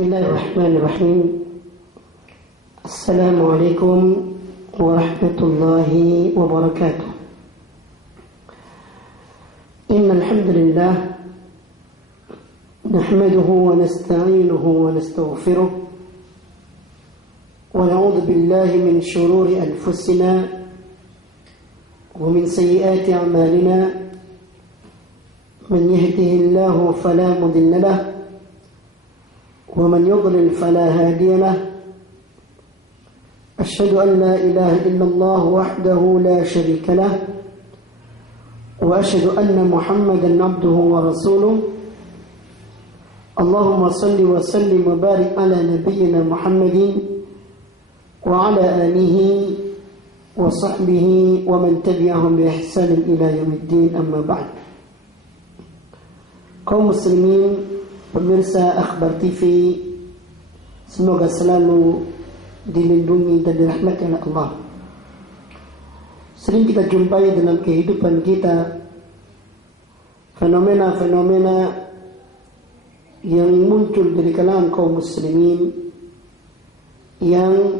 بسم الله الرحمن الرحيم. السلام عليكم ورحمة الله وبركاته. إن الحمد لله نحمده ونستعينه ونستغفره ونعوذ بالله من شرور أنفسنا ومن سيئات أعمالنا. من يهده الله فلا مضل له ومن يضلل فلا هادي له. أشهد أن لا إله إلا الله وحده لا شريك له وأشهد أن محمدا عبده ورسوله. اللهم صل وسلم وبارك على نبينا محمد وعلى آله وصحبه ومن تبعهم بإحسان إلى يوم الدين. أما بعد. Kaum muslimin, pemirsa Akhbar TV, semoga selalu dilindungi dan dirahmati oleh Allah. Sering kita jumpai dalam kehidupan kita fenomena-fenomena yang muncul dari kalangan kaum muslimin yang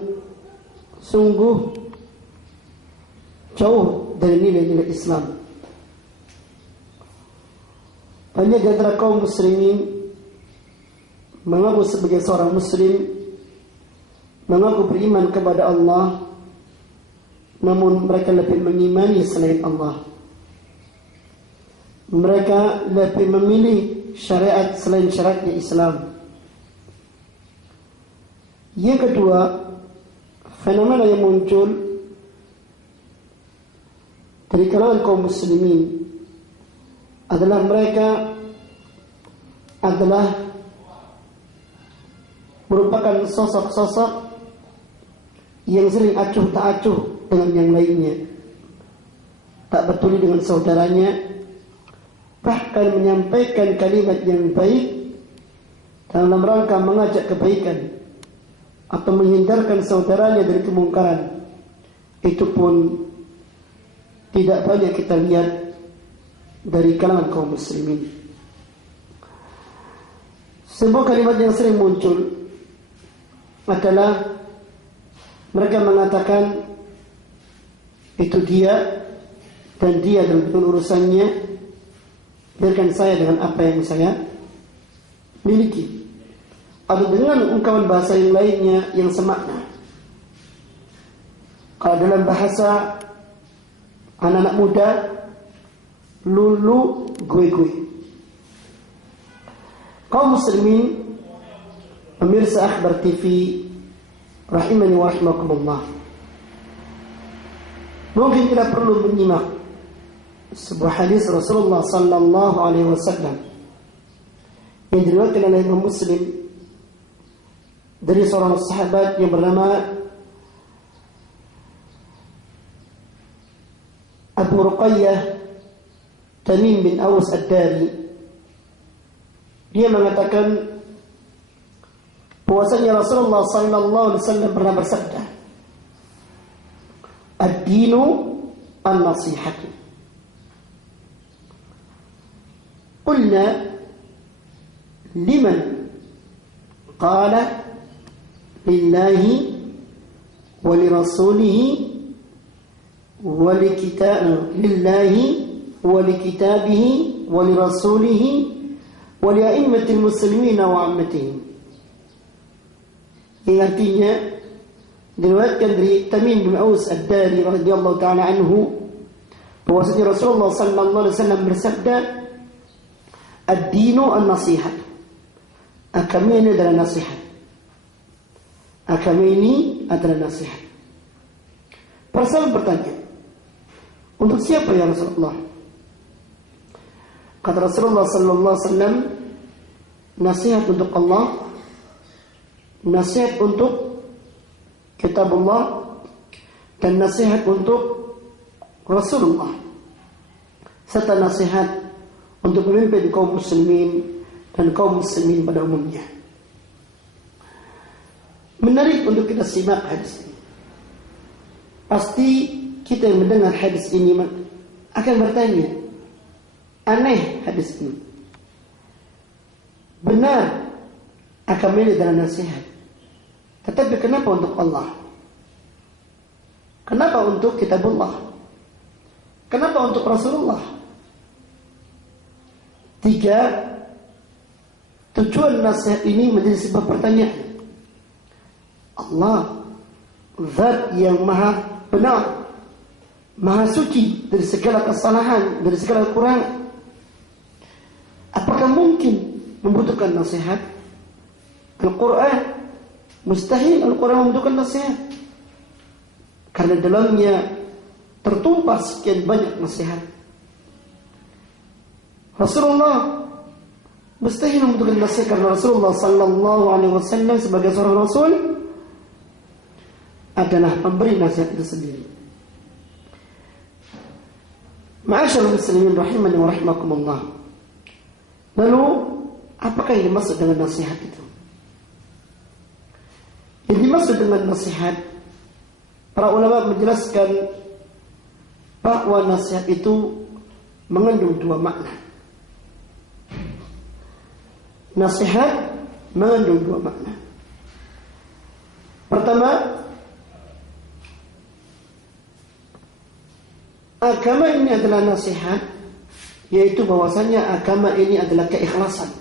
sungguh jauh dari nilai-nilai Islam. Banyak di antara kaum muslimin mengaku sebagai seorang muslim, mengaku beriman kepada Allah, namun mereka lebih mengimani selain Allah. Mereka lebih memilih syariat selain syariatnya Islam. Yang kedua, fenomena yang muncul dari kalangan kaum muslimin adalah mereka adalah merupakan sosok-sosok yang sering acuh tak acuh dengan yang lainnya, tak peduli dengan saudaranya, bahkan menyampaikan kalimat yang baik dalam rangka mengajak kebaikan atau menghindarkan saudaranya dari kemungkaran. Itu pun tidak banyak kita lihat dari kalangan kaum muslimin. Sebuah kalimat yang sering muncul adalah mereka mengatakan itu dia dan dia dalam urusannya, biarkan saya dengan apa yang saya miliki. Atau dengan ungkapan bahasa yang lainnya yang semakna. Kalau dalam bahasa anak-anak muda, lulu gue. Kaum muslimin, pemirsa Akhbar TV rahimani wa rahimakumullah, mungkin kita perlu menyimak sebuah hadis Rasulullah sallallahu alaihi wasallam yang diriwayatkan oleh Imam Muslim dari seorang sahabat yang bernama Abu Ruqayyah Tamim bin Aus Ad-Dari. Dia mengatakan bahwasanya Rasulullah sallallahu alaihi wasallam pernah bersabda, "Ad-dinu an-nasihatu." Qulna liman? Qala lillahi wa lirasulihi wa lillahi wa likitabihi wa lirasulihi wa li'immatil muslimina wa ammatihim. Yang artinya diriwayatkan dari Tamim bin Aus Ad-Dari radhiyallahu ta'ala anhu bahwasanya Rasulullah sallallahu alaihi wasallam bersabda, "Ad-dinu an-nasihat." Agama ini adalah nasihat. Agama ini adalah nasihat. Para sahabat bertanya, untuk siapa ya Rasulullah? Kata Rasulullah sallallahu alaihi wasallam, nasihat untuk Allah, nasihat untuk kitabullah, dan nasihat untuk Rasulullah, serta nasihat untuk pemimpin kaum muslimin dan kaum muslimin pada umumnya. Menarik untuk kita simak hadis ini. Pasti kita yang mendengar hadis ini akan bertanya, aneh hadis ini. Benar Agama ini adalah nasihat. Tetapi kenapa untuk Allah? Kenapa untuk kitabullah? Kenapa untuk Rasulullah? 3, tujuan nasihat ini menjadi sebuah pertanyaan. Allah, zat yang maha benar, maha suci dari segala kesalahan, dari segala kekurangan. Apakah mungkin membutuhkan nasihat? Al-Quran, mustahil Al-Quran membutuhkan nasihat, karena dalamnya tertumpah sekian banyak nasihat. Rasulullah mustahil membutuhkan nasihat, karena Rasulullah sallallahu alaihi wasallam sebagai seorang rasul adalah pemberi nasihat itu sendiri. Ma'asyarul muslimin rahimani wa rahimakumullah. Lalu apakah yang dimaksud dengan nasihat itu? Yang dimaksud dengan nasihat, para ulama menjelaskan bahwa nasihat itu mengandung 2 makna. Nasihat mengandung 2 makna. Pertama, agama ini adalah nasihat, yaitu bahwasanya agama ini adalah keikhlasan.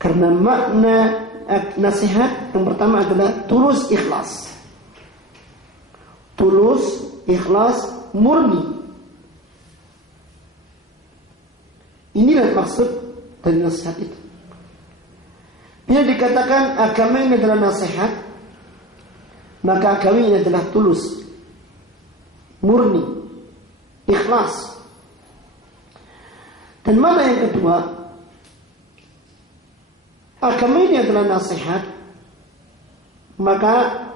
Karena makna nasihat yang pertama adalah tulus ikhlas. Tulus, ikhlas, murni. Inilah maksud dari nasihat itu. Bila dikatakan agama ini adalah nasihat, maka agama ini adalah tulus, murni, ikhlas. Dan mana yang kedua? Agama ini adalah nasihat, maka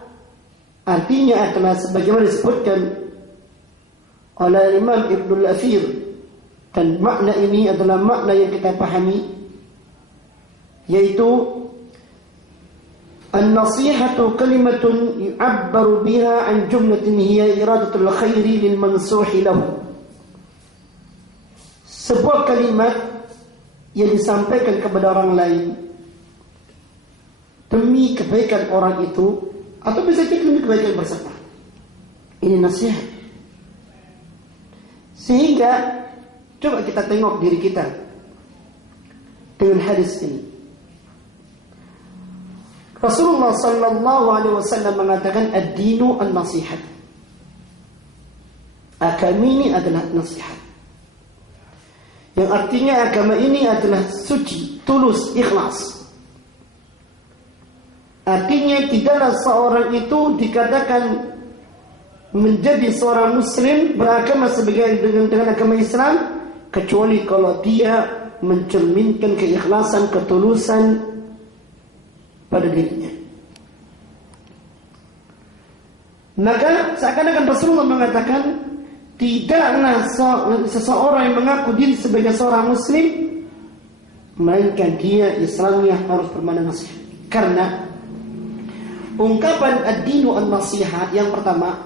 artinya adalah sebagaimana disebutkan oleh Imam Ibnul Athir, dan makna ini adalah makna yang kita pahami, yaitu an-nasihatu kalimatun yu'abbaru biha an jumlatin hiya iradatul khairi lil mansuhi lahu. Sebuah kalimat yang disampaikan kepada orang lain demi kebaikan orang itu, atau bisa jadi demi kebaikan bersama. Ini nasihat. Sehingga coba kita tengok diri kita dengan hadis ini. Rasulullah sallallahu alaihi wasallam mengatakan ad-dinu an-nasihat. Agama ini adalah nasihat. Yang artinya agama ini adalah suci, tulus, ikhlas. Artinya tidaklah seorang itu dikatakan menjadi seorang muslim beragama dengan agama Islam kecuali kalau dia mencerminkan keikhlasan, ketulusan pada dirinya. Maka seakan-akan Rasulullah mengatakan tidaklah seseorang yang mengaku diri sebagai seorang muslim melainkan dia Islamnya harus bermakna nasihat. Karena ungkapan ad-dinu an-nasihat yang pertama,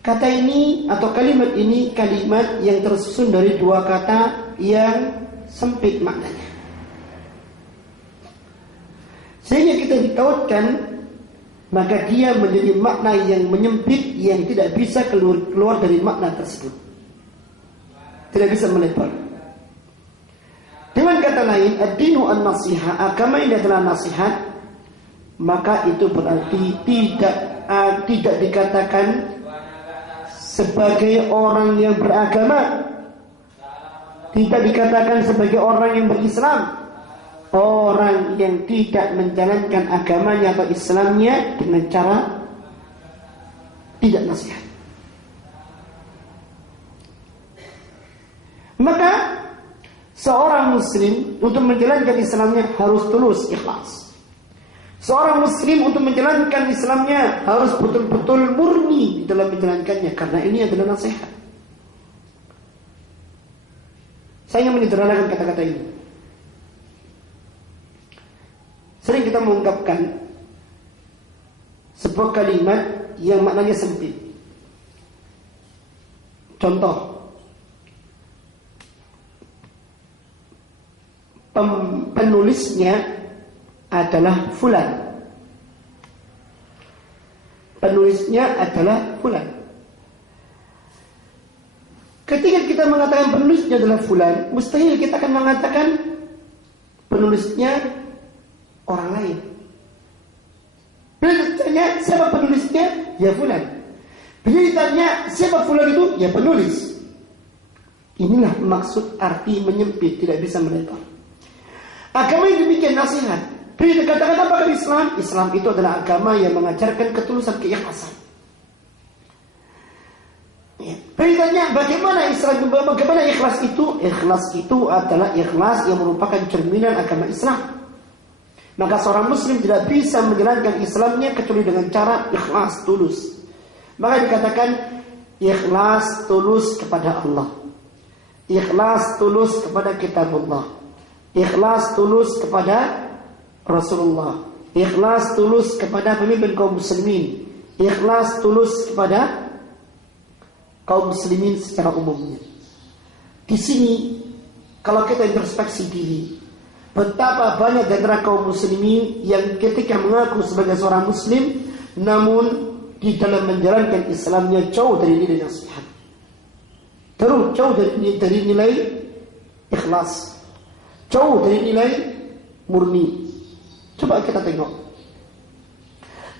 kata ini atau kalimat ini kalimat yang tersusun dari 2 kata yang sempit maknanya. Sehingga kita dikautkan, maka dia menjadi makna yang menyempit, yang tidak bisa keluar dari makna tersebut, tidak bisa melebar. Dengan kata lain, ad-dinu an-nasihat, agama ini adalah nasihat, maka itu berarti tidak dikatakan sebagai orang yang beragama, tidak dikatakan sebagai orang yang berislam, orang yang tidak menjalankan agamanya atau Islamnya dengan cara tidak nasihat. Maka seorang muslim untuk menjalankan Islamnya harus tulus, ikhlas. Seorang muslim untuk menjalankan Islamnya harus betul-betul murni di dalam menjalankannya, karena ini adalah nasihat. Saya ingin menyederhanakan kata-kata ini. Sering kita mengungkapkan sebuah kalimat yang maknanya sempit. Contoh, penulisnya adalah fulan. Penulisnya adalah fulan. Ketika kita mengatakan penulisnya adalah fulan, mustahil kita akan mengatakan penulisnya orang lain. Bila ditanya siapa penulisnya, ya fulan. Bila ditanya siapa fulan itu, ya penulis. Inilah maksud arti menyempit, tidak bisa melebar. Agama yang demikian nasihat. Bila dikatakan apakah Islam? Islam itu adalah agama yang mengajarkan ketulusan, keikhlasan. Ya. Bila ditanya bagaimana Islam, bagaimana ikhlas itu? Ikhlas itu adalah ikhlas yang merupakan cerminan agama Islam. Maka seorang muslim tidak bisa menjalankan Islamnya kecuali dengan cara ikhlas, tulus. Maka dikatakan ikhlas tulus kepada Allah, ikhlas tulus kepada kitabullah, ikhlas tulus kepada Rasulullah, ikhlas tulus kepada pemimpin kaum muslimin, ikhlas tulus kepada kaum muslimin secara umumnya. Di sini kalau kita introspeksi diri, betapa banyak di antara kaum muslimin yang ketika mengaku sebagai seorang muslim, namun di dalam menjalankan Islamnya jauh dari nilai nasihat, terus jauh dari nilai ikhlas, jauh dari nilai murni. Coba kita tengok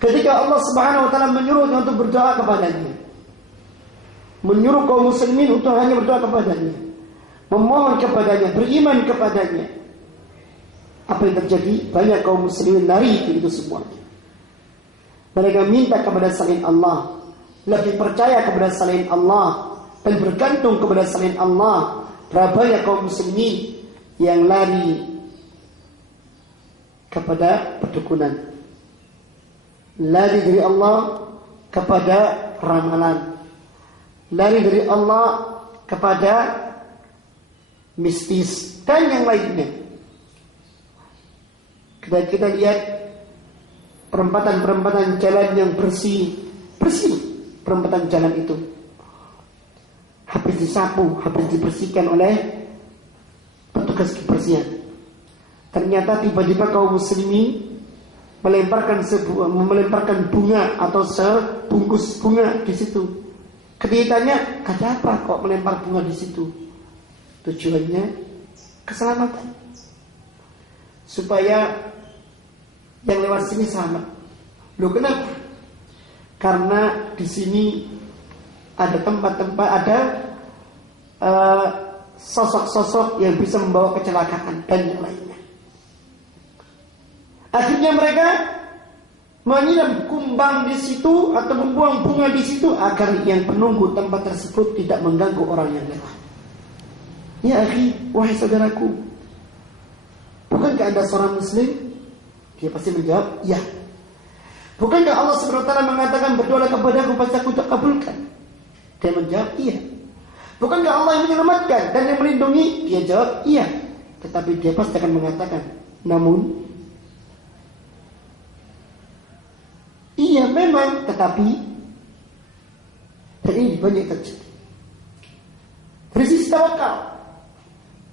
ketika Allah Subhanahu wa taala menyuruhnya untuk berdoa kepadanya, menyuruh kaum muslimin untuk hanya berdoa kepadanya, memohon kepadanya, beriman kepadanya. Apa yang terjadi? Banyak kaum muslimin lari itu semuanya. Mereka minta kepada selain Allah, lebih percaya kepada selain Allah, dan bergantung kepada selain Allah. Berapa banyak kaum muslimin yang lari kepada perdukunan, lari dari Allah kepada ramalan, lari dari Allah kepada mistis dan yang lainnya. Kita lihat perempatan-perempatan jalan yang bersih perempatan jalan itu habis disapu, habis dibersihkan oleh petugas kebersihan. Ternyata tiba-tiba kaum muslimin melemparkan bunga atau sebungkus bunga di situ. Ketika ditanya, ada apa kok melempar bunga di situ? Tujuannya keselamatan, supaya yang lewat sini selamat. Loh, kenapa? Karena di sini ada tempat-tempat, ada sosok-sosok yang bisa membawa kecelakaan dan yang lainnya. Akhirnya mereka menyiram kumbang di situ atau membuang bunga di situ agar yang penunggu tempat tersebut tidak mengganggu orang yang lewat. Ya akhi, wahai saudaraku, bukankah Anda seorang muslim? Dia pasti menjawab, ya. Bukankah Allah SWT mengatakan berdoa kepadaku pasti aku tak kabulkan? Dia menjawab, iya. Bukankah Allah yang menyelamatkan dan yang melindungi? Dia jawab, iya. Tetapi dia pasti akan mengatakan, namun iya memang, tetapi dan ini banyak terjadi. Dari sisi tawakal,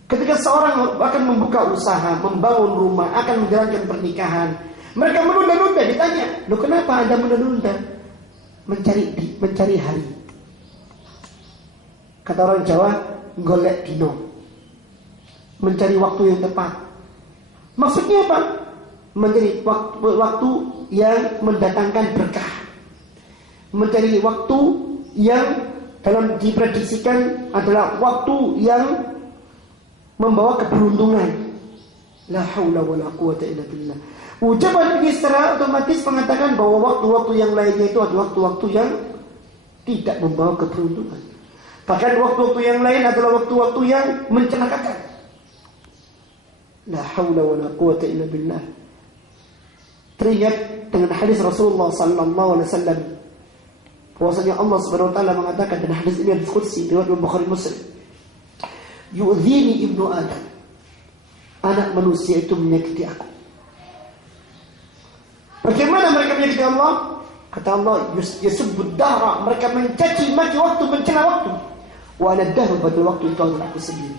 ketika seorang akan membuka usaha, membangun rumah, akan menjalankan pernikahan, mereka menunda-nunda. Ditanya, loh kenapa Anda menunda-nunda? Mencari hari. Kata orang Jawa, golek dino, mencari waktu yang tepat. Maksudnya apa? Mencari waktu yang mendatangkan berkah, mencari waktu yang dalam diprediksikan adalah waktu yang membawa keberuntungan. La haula wala quwata illa billah. Ucapan ini secara otomatis mengatakan bahwa waktu-waktu yang lainnya itu adalah waktu-waktu yang tidak membawa keberuntungan. Bahkan waktu-waktu yang lain adalah waktu-waktu yang mencelakakan. La haula wala quwata illa billah. Teringat dengan hadis Rasulullah sallallahu alaihi wasallam bahwasanya Allah Subhanahu wa taala mengatakan, dan hadis ini hadis qudsi riwayat Bukhari Muslim, yu'dhini ibnu Adam, anak manusia itu menyakiti aku. Bagaimana mereka menyakiti Allah? Kata Allah, yasubbud dahra, mereka mencaci maki waktu, mencela waktu. Wa ana dahru, pada waktu itu adalah aku sendiri.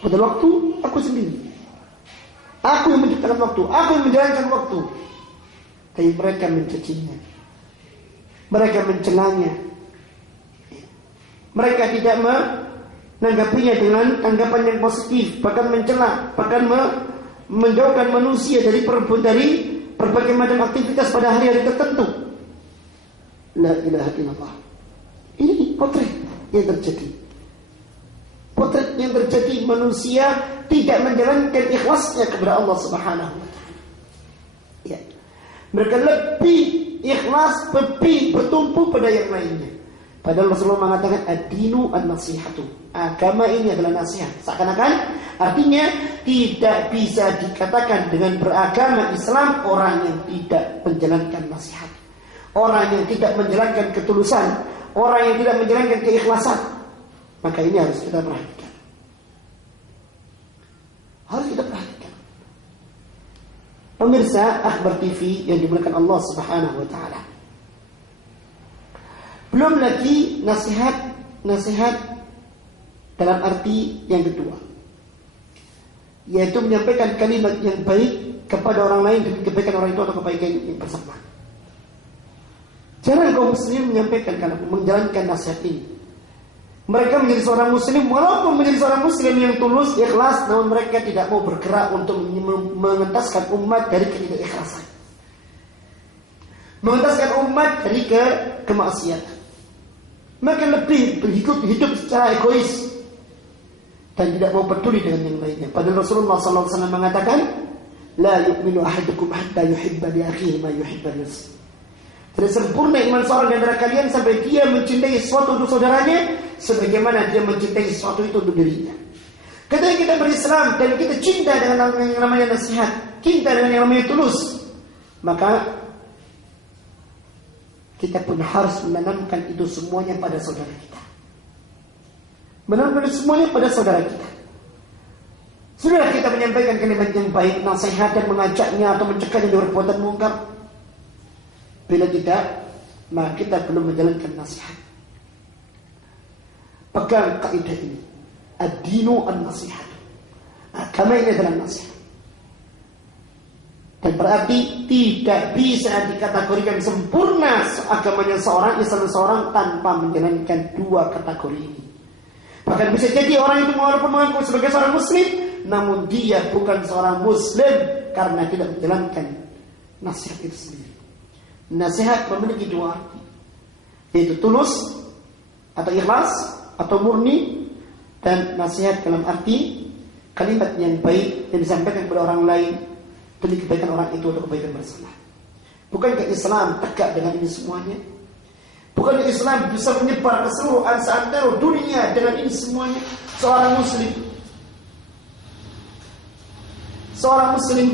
Pada waktu aku sendiri. Aku yang menciptakan waktu, aku yang menjalankan waktu. Tapi mereka mencacinya, mereka mencelanya, mereka tidak menanggapinya dengan tanggapan yang positif, bahkan mencela, bahkan menjauhkan manusia dari berbagai macam aktivitas pada hari-hari tertentu. La ilaha illallah. Ini potret yang terjadi. Potret yang terjadi, manusia tidak menjalankan ikhlasnya kepada Allah Subhanahu wa taala. Ya. Mereka lebih ikhlas, lebih bertumpu pada yang lainnya. Padahal Rasulullah mengatakan ad-dinu an-nasihatu. Agama ini adalah nasihat. Seakan-akan artinya tidak bisa dikatakan dengan beragama Islam orang yang tidak menjalankan nasihat, orang yang tidak menjalankan ketulusan, orang yang tidak menjalankan keikhlasan. Maka ini harus kita perhatikan. Harus kita perhatikan. Pemirsa Akhbar TV yang dimuliakan Allah Subhanahu wa taala. Belum lagi nasihat dalam arti yang kedua, yaitu menyampaikan kalimat yang baik kepada orang lain demi kebaikan orang itu atau kebaikan yang bersama. Jarang kaum muslim menyampaikan menjalankan nasihat ini. Mereka menjadi seorang muslim, walaupun menjadi seorang muslim yang tulus, ikhlas, namun mereka tidak mau bergerak untuk mengentaskan umat dari ketidakikhlasan, mengentaskan umat dari kemaksiatan. Mereka lebih hidup secara egois dan tidak mau peduli dengan yang lainnya. Padahal Rasulullah SAW mengatakan, la yu'minu ahadukum hatta yuhibba li akhihi ma yuhibba li nafsihi. Tidak sempurna iman seorang di antara kalian sampai dia mencintai sesuatu untuk saudaranya sebagaimana dia mencintai sesuatu itu untuk dirinya. Ketika kita berislam dan kita cinta dengan yang namanya nasihat, cinta dengan yang namanya tulus, maka kita pun harus menanamkan itu semuanya pada saudara kita. Menanamkan semuanya pada saudara kita. Sudah kita menyampaikan kalimat yang baik, nasihat dan mengajaknya atau mencegahnya dari perbuatan mungkar. Bila tidak, maka kita belum menjalankan nasihat. Pegang kaidah ini. Ad-dinu an-nasihat. Agama ini adalah nasihat. Dan berarti tidak bisa dikategorikan sempurna agamanya seorang, Islam seorang tanpa menjalankan dua kategori ini. Bahkan bisa jadi orang itu walaupun mengaku sebagai seorang muslim, namun dia bukan seorang muslim karena tidak menjalankan nasihat itu sendiri. Nasihat memiliki dua arti, yaitu tulus atau ikhlas atau murni, dan nasihat dalam arti kalimat yang baik yang disampaikan kepada orang lain demi kebaikan orang itu atau kebaikan bersama. Bukankah Islam tegak dengan ini semuanya? Bukankah Islam bisa menyebar ke seluruh antero dunia dengan ini semuanya? Seorang muslim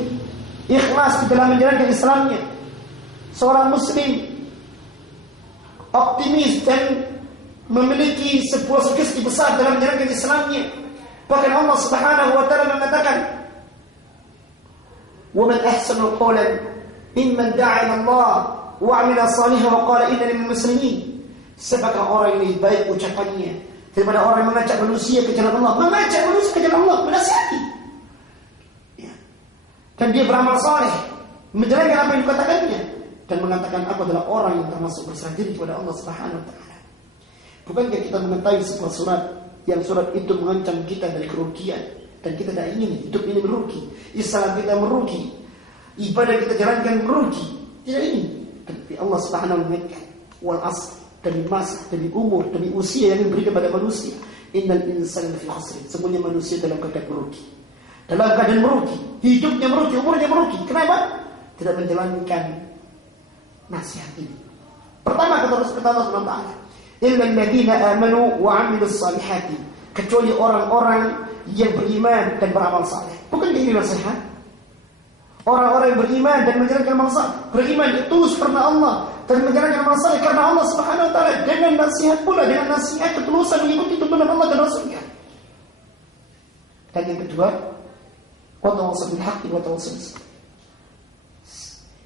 ikhlas di dalam menjalankan Islamnya. Seorang muslim optimis dan memiliki sebuah sugesti besar dalam menjalankan Islamnya. Bahkan Allah Subhanahu wa taala mengatakan, وَمَنْ أَحْسَنُ قَوْلًا مِمَّنْ دَعَا إِلَى اللَّهِ وَعَمِلَ صَالِحًا وَقَالَ إِنَّنِي مِنَل مُسْلِمِينَ. Siapakah orang yang lebih baik ucapannya daripada orang yang mengajak manusia ke jalan Allah, mengajak manusia ke jalan Allah, menasihati, ya. Dan dia beramal saleh, menjalankan apa yang dikatakannya, dan mengatakan aku adalah orang yang termasuk berserah diri kepada Allah Subhanahu wa taala. Bukankah kita mengetahui sebuah surat yang surat itu mengancam kita dari kerugian, dan kita tidak ingin hidup ini merugi, Islam kita merugi, ibadah kita jalankan merugi, tidak ingin. Tapi Allah Subhanahu wa taala mengatakan, wal asr, demi masa, demi umur, demi usia yang diberikan kepada manusia, innal insana lafi khusr, semuanya manusia dalam keadaan merugi, dalam keadaan merugi, hidupnya merugi, umurnya merugi. Kenapa? Tidak menjalankan nasihat ini. Pertama kata Allah Subhanahu wa taala, illal ladzina amanu wa 'amilus salihati, kecuali orang-orang yang beriman dan beramal saleh. Bukan ini nasihat? Orang-orang yang beriman dan menjalankan amal saleh, beriman tulus karena Allah dan menjalankan amal saleh karena Allah Subhanahu wa taala, dengan nasihat pula, dengan nasihat ketulusan mengikuti tuntunan Allah dan Rasulnya. Dan yang kedua, wa tawassaw bil haqqi wa tawassaw bis sabr.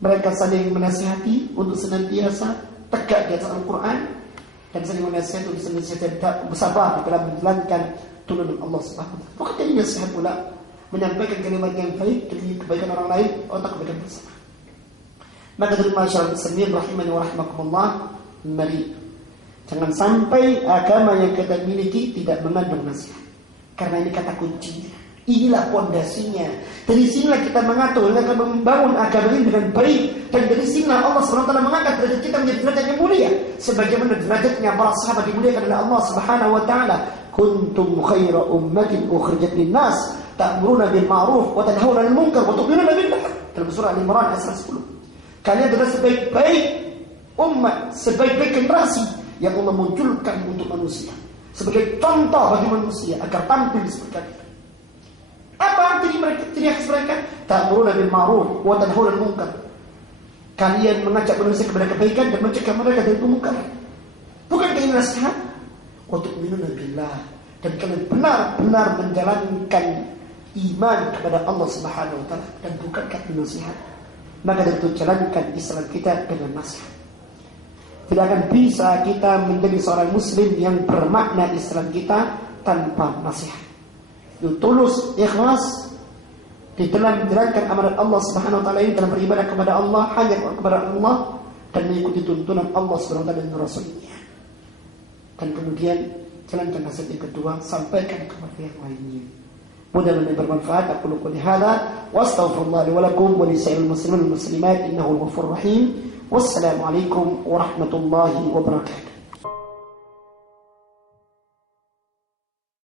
Mereka saling menasihati untuk senantiasa tegak di atas Al-Quran dan saling menasihati untuk senantiasa bersabar dalam menjalankan tuntunan Allah Subhanahu wa taala. Bukan ini nasihat pula menyampaikan kalimat yang baik demi kebaikan orang lain atau kebaikan bersama. Maka dari masyarakat muslimin rahimani wa rahimakumullah, mari jangan sampai agama yang kita miliki tidak mengandung nasihat. Karena ini kata kuncinya. Inilah pondasinya. Dari sinilah kita mengatur, kita membangun agama ini dengan baik. Dan dari sinilah Allah SWT mengangkat derajat kita menjadi derajat yang mulia. Sebagaimana derajatnya para sahabat dimuliakan oleh Allah Subhanahu Wa Taala. Kuntum khaira ummatin ukhrijat linnas ta'muruna bil ma'ruf wa tanhauna 'anil munkar wa tu'minuna billah. Dalam surah Al-Imran ayat 10. Kalian adalah sebaik-baik umat, sebaik-baik generasi yang Allah munculkan untuk manusia sebagai contoh bagi manusia agar tampil seperti kalian. Apa ciri khas mereka? Ta'muruna bil ma'ruf wa tanhauna 'anil munkar. Kalian mengajak manusia kepada kebaikan dan mencegah mereka dari kemungkaran. Bukan ini nasihat. Wa tu'minuna billah, dan kalian benar-benar menjalankan iman kepada Allah Subhanahu wa taala dan bukan kata nasihat. Maka tentu jalankan Islam kita dengan nasihat. Tidak akan bisa kita menjadi seorang muslim yang bermakna Islam kita tanpa nasihat. Itu tulus, ikhlas di dalam menjalankan amanat Allah Subhanahu wa taala ini, dalam beribadah kepada Allah, hanya kepada Allah, dan mengikuti tuntunan Allah Subhanahu wa taala dan Rasulnya. Dan kemudian jalankan nasihat yang kedua, sampaikan kepada yang lainnya. Mudah-mudahan bermanfaat. Aku qouli hadza wa astaghfirullah li wa lakum wa li sa'iril muslimin wal muslimat innahu al-ghafurur rahim. Wassalamu alaikum warahmatullahi wabarakatuh.